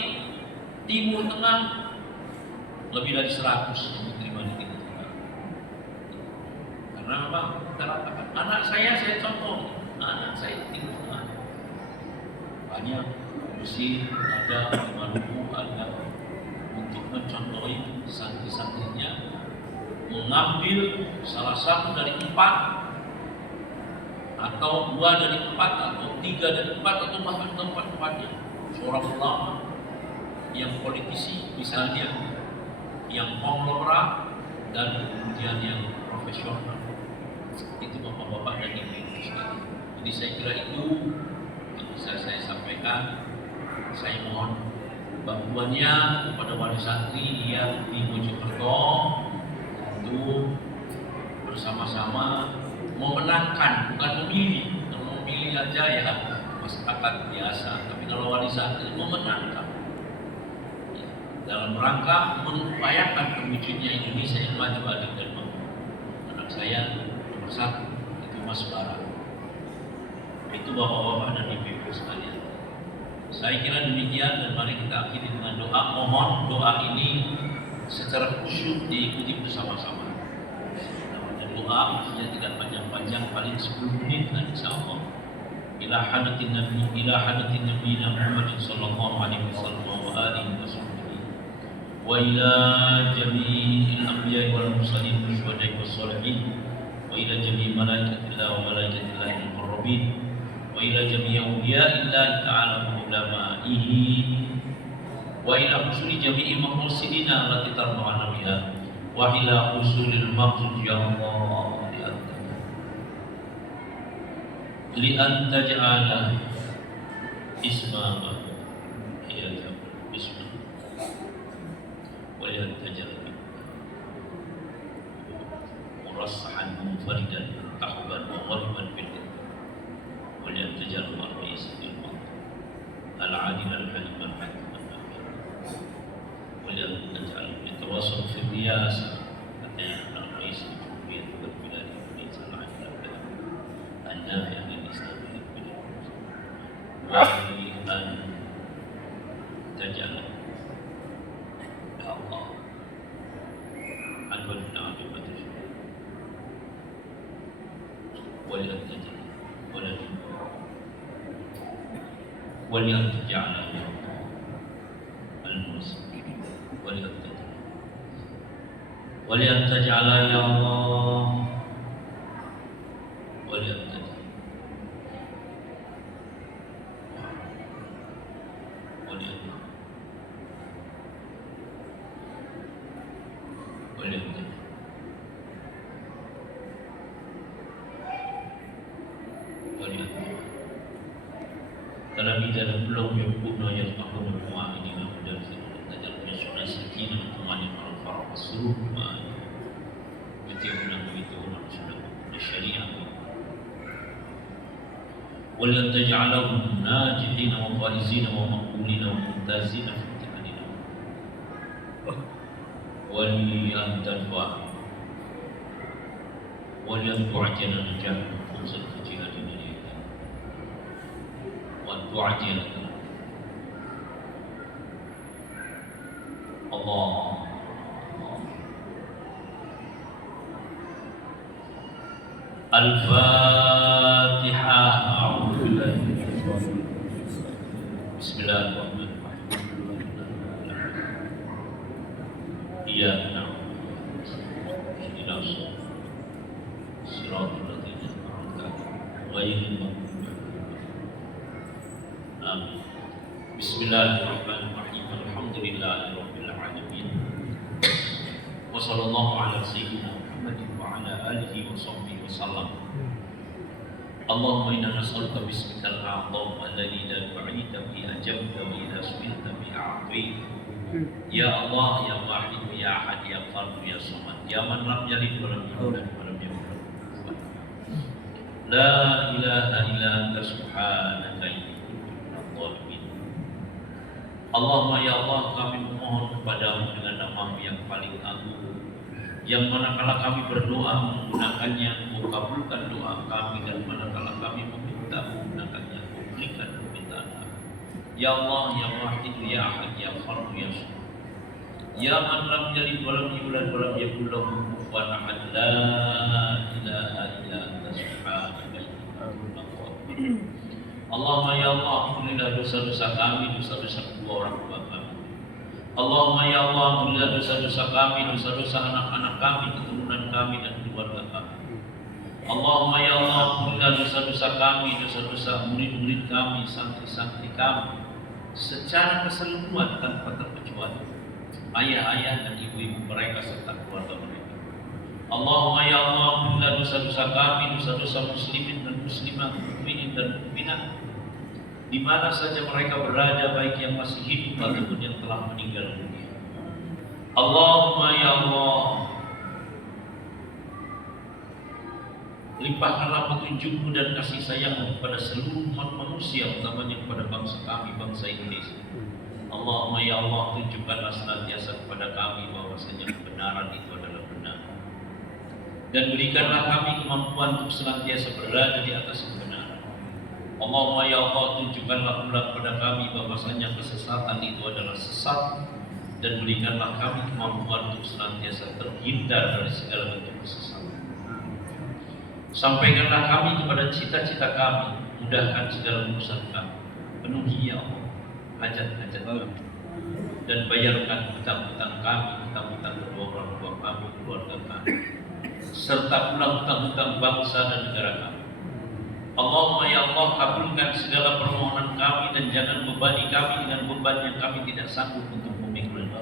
Timur Tengah lebih dari 100 yang diterima di Timur Tengah. Karena apa? Kita katakan, anak saya contoh. Anak saya di Timur Tengah. Banyak Mesir, ada di Maluku, ada, untuk mencontohi santri-santrinya mengambil salah satu dari 4 atau 2 dari 4 atau 3 dari 4 atau bahkan keempat-empatnya. Seorang ulama, yang politisi misalnya, yang konglomerat, dan kemudian yang profesional. Itu Bapak-bapak dan Ibu sekalian. Jadi saya kira itu yang bisa saya sampaikan. Saya mohon bantuannya kepada wali santri yang di Mojokerto untuk bersama-sama memenangkan, bukan memilih. Kalau memilih aja ya masyarakat biasa, tapi kalau wali santri memenangkan dalam rangka mengupayakan terwujudnya Indonesia yang maju, adil dan makmur. Anak saya nomor 1 itu Mas Bara. Itu bapak-bapak dan ibu-ibu sekalian. Saya kira demikian, dan mari kita akhiri dengan doa. Mohon doa ini secara khusyuk diikuti bersama-sama. Namanya doa maksudnya tidak panjang-panjang, paling 10 menit insyaallah. Ila hadatin Nabi Muhammad sallallahu alaihi wasallam wa alihi wasahbihi wa ila jami'il anbiya'i wal mursalin wa syuhada'i was shalihin wa ila jami'i malaikatillah wa malaikatillahi al-muqarrabin wa ila jami'i awliya'illahi ta'ala wa ulama'ihi wa ila husuli jami'i maqasidina allati tarba'ana biha wa ila husulil maqsud ya Allah li'an taj'ala isma ya isma wa li'an taj'ala murassahan munfaridan tahban wa ghaliban bil wa li'an taj'ala al-ra'is al-'adil al-halim al-hakim al-hakim wa li'an taj'ala yatawassalu fi riyasa katanya al-ra'is al-jumhuriyah wal-bilad Indonesia al-'adil al-halim an-nafi' وأن تجعل يا الله الولد عظيمة ولأن تجعل ولأن تجعل المسلمين ولأن تجعل يا الله ولأن تجعل Karena dalam belum yukuna yafqahuna al-mu'minina wa yadkhuluna tajal yasuna sakina tumani al-farq as-surur ma yuti'una wa yutuna syari'ah wa la taj'alahum najihina wa faizina wa maqbulina wa mumtazina fi imtihanina wa li an tarfa wa li an tu'ajjala najahum fawzan fi jihadina وعجل الله الفاتحة أعوذ بالله من الشيطان الرجيم بسم الله الرحمن الرحيم إياك نعبد اهدنا الصراط الذين أنعمت عليهم غير المغضوب آمين. Bismillahirrahmanirrahim. Alhamdulillahirabbil alamin. Wa sallallahu ala sayyidina Muhammadin wa ala alihi wa sahbihi wasallam. Allahumma inna nas'aluka bismikal a'zam alladhi la tu'ita bi ajabta wa idza su'ilta bi a'taita. Ya Allah, ya Wahid, ya Ahad, ya Fard, ya Samad, ya man lam yalid wa lam yulad wa lam yakul lahu kufuwan ahad. La ilaha illa anta subhanaka Allahumma ya Allah, kami memohon kepadamu dengan nama yang paling agung, yang manakala kami berdoa menggunakannya, Engkau kabulkan doa kami, dan manakala kami meminta menggunakannya, Engkau berikan permintaan kami. Ya Allah, ya Wahid, ya Ahad, ya Fard, ya Samad, ya man lam yalid wa lam yulad wa lam yakul lahu kufuwan ahad. La ilaha illa anta subhanaka inni kuntu minadh-dhalimin. Allahumma ya Allah, ampunilah dosa-dosa kami, dosa-dosa kedua orang tua kami. Allahumma ya Allah, ampunilah dosa-dosa kami, dosa-dosa anak-anak kami, keturunan kami dan keluarga kami. Allahumma ya Allah, ampunilah dosa-dosa kami, dosa-dosa murid-murid kami, santri-santri kami, secara keseluruhan tanpa terkecuali, ayah-ayah dan ibu-ibu mereka serta keluarga mereka. Allahumma ya Allah, ampunilah dosa-dosa kami, dosa-dosa muslimin dan muslimah, mukminin dan mukminat, di mana saja mereka berada, baik yang masih hidup ataupun yang telah meninggal dunia. Allahumma ya Allah, limpahkanlah petunjukmu dan kasih sayangmu kepada seluruh umat manusia, utamanya kepada bangsa kami, bangsa Indonesia. Allahumma ya Allah, tunjukkanlah senantiasa kepada kami bahwasanya kebenaran itu adalah benar, dan berikanlah kami kemampuan untuk senantiasa berada di atas kebenaran. Allahumma ya Allah, tunjukkanlah pula kepada kami bahwasanya kesesatan itu adalah sesat, dan berikanlah kami kemampuan untuk senantiasa terhindar dari segala bentuk kesesatan. Sampaikanlah kami kepada cita-cita kami, mudahkan segala urusan kami, penuhi ya Allah hajat-hajat kami, dan bayarkan hutang-hutang kami, hutang-hutang kedua orang tua kami, keluarga kami, serta pula hutang-hutang bangsa dan negara kami. Allahumma ya Allah, kabulkan segala permohonan kami dan jangan bebani kami dengan beban yang kami tidak sanggup untuk memikulnya.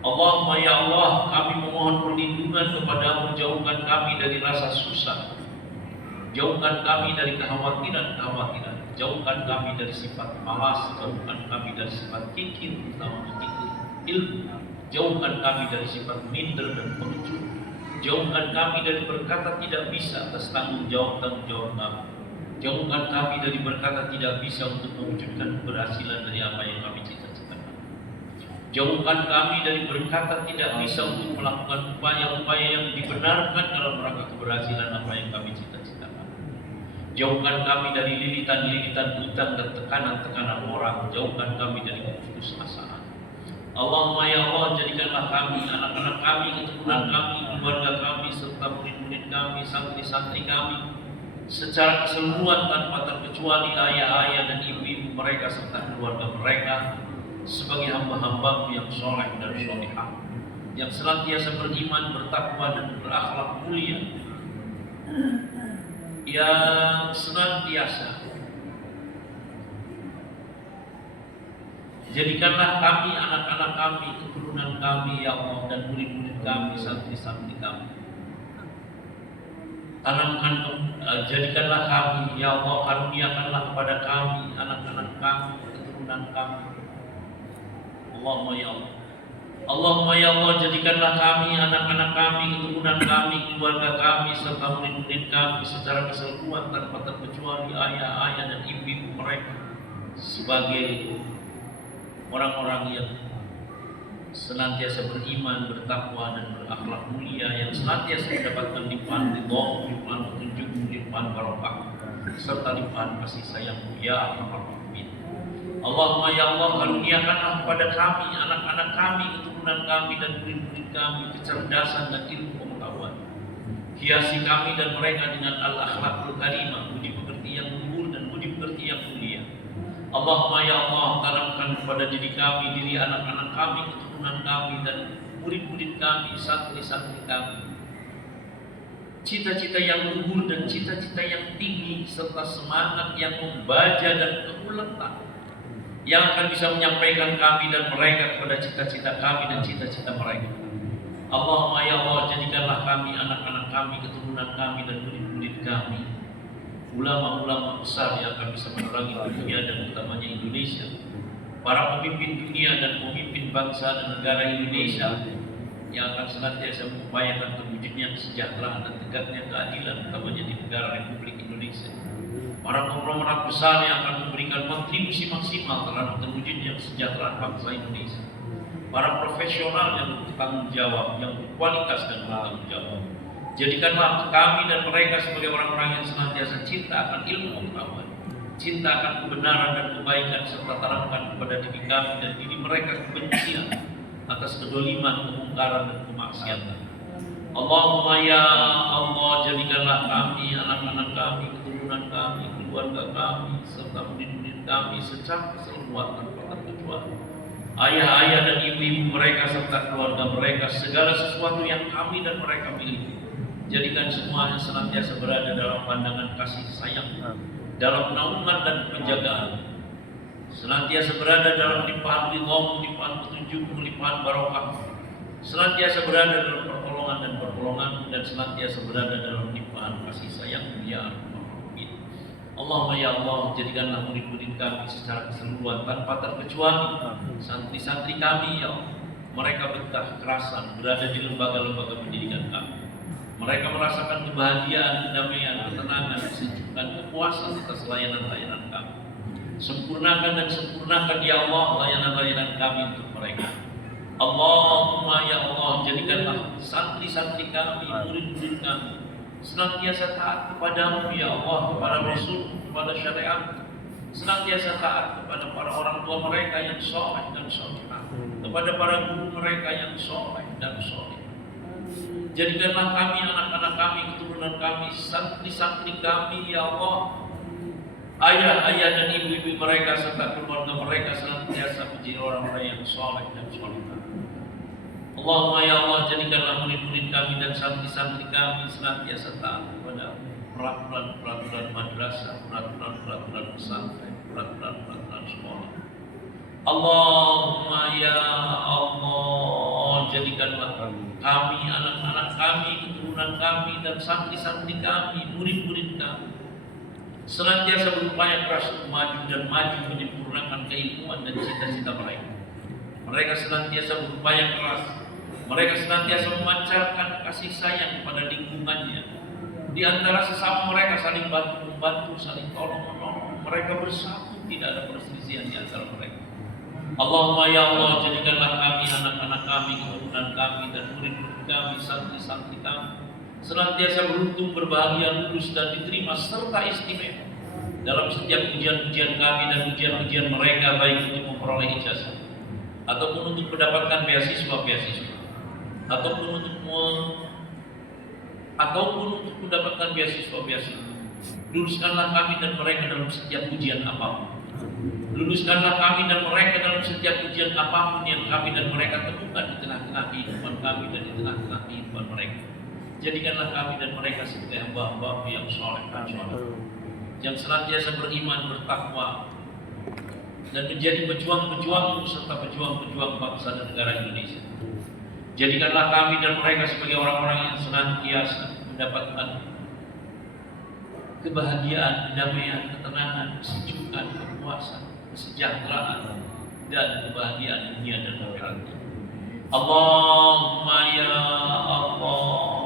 Allahumma ya Allah, kami memohon perlindungan kepadamu, jauhkan kami dari rasa susah, jauhkan kami dari kekhawatiran, jauhkan kami dari sifat malas, jauhkan kami dari sifat kikir, terutama kikir ilmu, jauhkan kami dari sifat minder dan pengecut, jauhkan kami dari berkata tidak bisa atas tanggung jawab kami, jauhkan kami dari berkata tidak bisa untuk mewujudkan keberhasilan dari apa yang kami cita-citakan, jauhkan kami dari berkata tidak bisa untuk melakukan upaya-upaya yang dibenarkan dalam rangka keberhasilan apa yang kami cita-citakan. Jauhkan kami dari lilitan-lilitan hutang dan tekanan-tekanan orang. Jauhkan kami dari keputusasaan. Allahumma ya Allah, jadikanlah kami, anak-anak kami, keturunan kami, keluarga kami, serta murid-murid kami, santri-santri kami, secara keseluruhan tanpa terkecuali ayah-ayah dan ibu-ibu mereka serta keluarga mereka, sebagai hamba-hambamu yang soleh dan solehah, yang senantiasa beriman, bertakwa dan berakhlak mulia, yang senantiasa jadikanlah kami, anak-anak kami, keturunan kami ya Allah, dan murid-murid kami, santri-santri kami, jadikanlah kami ya Allah, karuniakanlah kepada kami, anak-anak kami, keturunan kami. Allahumma ya Allah, Allahumma ya Allah, jadikanlah kami, anak-anak kami, keturunan kami, keluarga kami, serta murid-murid kami secara keseluruhan tanpa terkecuali ayah-ayah dan ibu-ibu mereka sebagai orang-orang yang senantiasa beriman, bertakwa dan berakhlak mulia, yang senantiasa mendapatkan limpahan ridho, limpahan petunjuk, limpahan barokah, serta limpahan kasih sayang-Mu ya Arhamar Rahimin. Allahumma ya Allah, karuniakanlah kepada kami, anak-anak kami, keturunan kami dan murid-murid kami kecerdasan dan ilmu pengetahuan. Hiasi kami dan mereka dengan al-akhlaqul karimah, budi pekerti yang luhur dan budi pekerti yang mulia. Allahumma ya Allah, tanamkan kepada diri kami, diri anak-anak kami, keturunan kami dan murid-murid kami, santri-santri kami, cita-cita yang luhur dan cita-cita yang tinggi, serta semangat yang membaja dan keuletan, yang akan bisa menyampaikan kami dan mereka kepada cita-cita kami dan cita-cita mereka. Allahumma ya Allah, jadikanlah kami, anak-anak kami, keturunan kami dan murid-murid kami, ulama-ulama besar yang akan bisa menerangi dunia dan utamanya Indonesia, para pemimpin dunia dan pemimpin bangsa dan negara Indonesia yang akan senantiasa mengupayakan terwujudnya kesejahteraan dan tegaknya keadilan utamanya di negara Republik Indonesia. Para konglomerat besar yang akan memberikan kontribusi maksimal terhadap terwujudnya kesejahteraan bangsa Indonesia. Para profesional yang bertanggung jawab, yang berkualitas dan bertanggung jawab. Jadikanlah kami dan mereka sebagai orang-orang yang senantiasa cinta akan ilmu pengetahuan, cinta akan kebenaran dan kebaikan, serta tanamkan kepada diri kami dan diri mereka kebencian atas kedoliman, kemungkaran dan kemaksiatan. Allahumma ya Allah, jadikanlah kami, anak-anak kami, keturunan kami, keluarga kami, serta murid-murid kami secara keseluruhan tanpa terkecuali, ayah-ayah dan ibu-ibu mereka serta keluarga mereka, segala sesuatu yang kami dan mereka miliki, jadikan semuanya senantiasa berada dalam pandangan kasih sayang, dalam naungan dan penjagaan, senantiasa berada dalam limpahan ridho, limpahan petunjuk, limpahan barokah, senantiasa berada dalam pertolongan dan pertolongan, dan senantiasa berada dalam limpahan kasih sayang ya Arhamar Rahimin. Allahumma ya Allah, jadikanlah murid-murid kami secara keseluruhan tanpa terkecuali santri-santri kami ya Allah. Mereka betah kerasan berada di lembaga-lembaga pendidikan kami. Mereka merasakan kebahagiaan, kedamaian, ketenangan, kesejukan, kepuasan atas layanan-layanan kami. Sempurnakan dan sempurnakan ya Allah layanan-layanan kami untuk mereka. Allahumma ya Allah, jadikanlah santri-santri kami, murid-murid kami senantiasa taat kepadamu ya Allah, kepada Rasul, kepada syariat, senantiasa taat kepada para orang tua mereka yang soleh dan solehah, kepada para guru mereka yang soleh dan soleh. Jadikanlah kami, anak-anak kami, keturunan kami, santri-santri kami ya Allah, ayah-ayah dan ibu-ibu mereka serta keluarga mereka senantiasa menjadi orang-orang yang soleh dan solehah. Allahumma ya Allah, jadikanlah murid-murid kami dan santri-santri kami senantiasa taat kepada peraturan-peraturan madrasah, peraturan-peraturan pesantren, peraturan-peraturan sekolah. Allahumma ya Allah, jadikanlah kami, anak-anak kami, keturunan kami dan santri-santri kami, murid-murid kami senantiasa berupaya keras untuk maju dan maju menyempurnakan keilmuan dan cita-cita mereka. Mereka senantiasa berupaya keras. Mereka senantiasa memancarkan kasih sayang kepada lingkungannya. Di antara sesama mereka saling bantu-membantu, saling tolong-menolong. Mereka bersatu, tidak ada perselisihan di antara mereka. Allahumma ya Allah, jadikanlah kami, anak-anak kami, keturunan kami, dan murid-murid kami, santri-santri kami senantiasa beruntung, berbahagia, lulus dan diterima serta istimewa dalam setiap ujian-ujian kami dan ujian-ujian mereka, baik untuk memperoleh ijazah ataupun untuk mendapatkan beasiswa-beasiswa ataupun untuk mendapatkan beasiswa-beasiswa. Luluskanlah kami dan mereka dalam setiap ujian apapun. Luluskanlah kami dan mereka dalam setiap ujian apapun yang kami dan mereka temukan di tengah-tengah kehidupan kami dan di tengah-tengah kehidupan mereka. Jadikanlah kami dan mereka sebagai hamba-hamba yang soleh dan soleh, yang senantiasa beriman, bertakwa, dan menjadi pejuang-pejuang serta pejuang-pejuang bangsa dan negara Indonesia. Jadikanlah kami dan mereka sebagai orang-orang yang senantiasa mendapatkan kebahagiaan, kedamaian, ketenangan, kesejukan, kepuasan, kesejahteraan, dan kebahagiaan dunia dan akhirat. Allahumma ya Allah,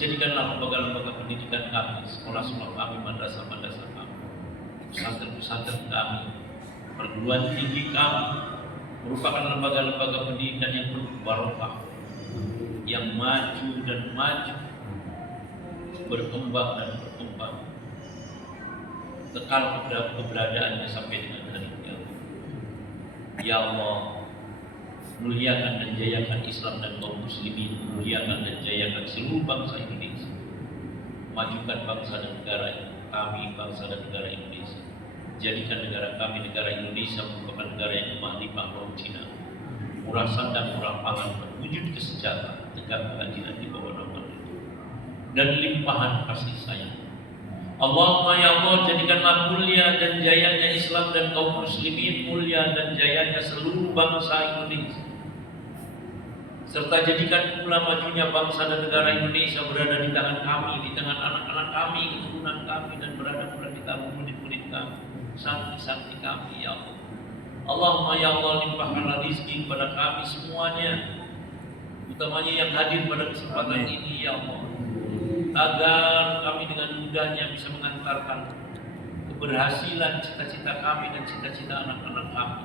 jadikanlah lembaga-lembaga pendidikan kami, sekolah-sekolah kami, madrasah-madrasah kami, pesantren-pesantren kami, perguruan tinggi kami merupakan lembaga-lembaga pendidikan yang penuh barokah, yang maju dan maju, berkembang dan berkembang, kekal keberadaannya sampai dengan hari kiamat. Ya Allah, muliakan dan jayakan Islam dan kaum muslimin, muliakan dan jayakan seluruh bangsa Indonesia, majukan bangsa dan negara kami, bangsa dan negara Indonesia. Jadikan negara kami, negara Indonesia merupakan negara yang lemah limpah kaum Cina, murah sandang, murah pangan, berwujud kesejahteraan, tegak keadilan di bawah naungan itu, dan limpahan kasih sayang. Allahumma ya Allah, jadikanlah mulia dan jayanya Islam dan kaum muslimin, mulia dan jayanya seluruh bangsa Indonesia, serta jadikan pula majunya bangsa dan negara Indonesia berada di tangan kami, di tangan anak-anak kami, keturunan kami, dan berada pula di tangan murid-murid kami, santri-santri kami ya Allah. Allahumma ya Allah, limpahkanlah rezeki kepada kami semuanya, utamanya yang hadir pada kesempatan ini ya Allah, agar kami dengan mudahnya bisa mengantarkan keberhasilan cita-cita kami dan cita-cita anak-anak kami.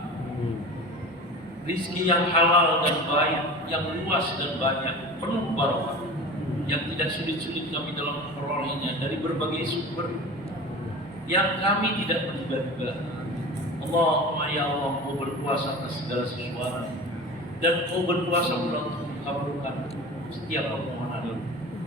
Rizki yang halal dan baik, yang luas dan banyak, penuh barokah, yang tidak sulit-sulit kami dalam memperolehnya dari berbagai sumber yang kami tidak menduga-duga. Allahumma ya Allah, Kau berkuasa atas segala sesuatu, dan Kau berkuasa pula untuk mengabulkan setiap permohonan.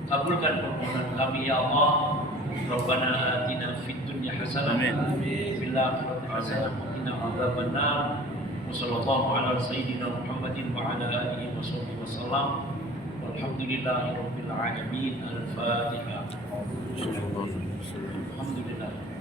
Kabulkan permohonan kami ya Allah. Rabbana atina fid dunya hasanah wa fil akhirati hasanah wa qina adzabannar. Wassallallahu ala sayyidina Muhammadin wa ala alihi wa sahbihi wasallam. Walhamdulillahi rabbil alamin. Al-Fatihah. Alhamdulillah.